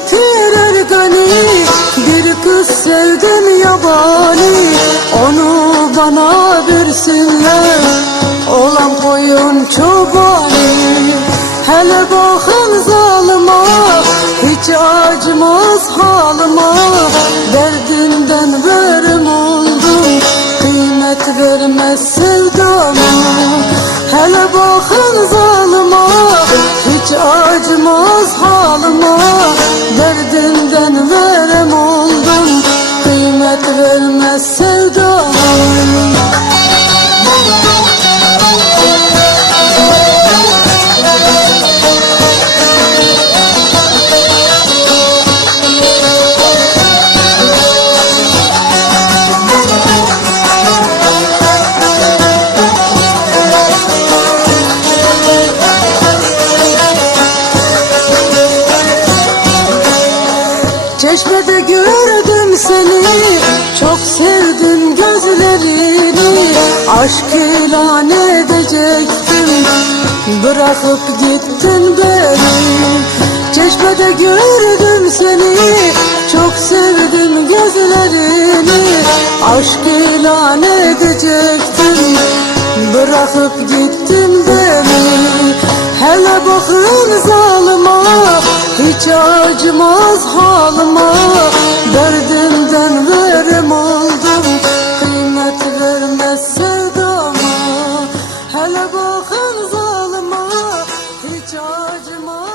bitirir gani Bir kız sevdim yabani. Onu bana versinler. Olan koyun çobani. Hele bakın zalıma. Hiç acımaz vermez sevdama Çeşmede gördüm seni Çok sevdim gözlerini. Aşk ilan edecektim Bırakıp gittin beni. Çeşmede gördüm seni Çok sevdim gözlerini. Aşk ilan edecektim Bırakıp gittin beni. Hele bakın zalıma hiç acımaz halıma Derdimden verem aldım. Kıymet vermez sevdama Hele bakın zalıma Hiç acımaz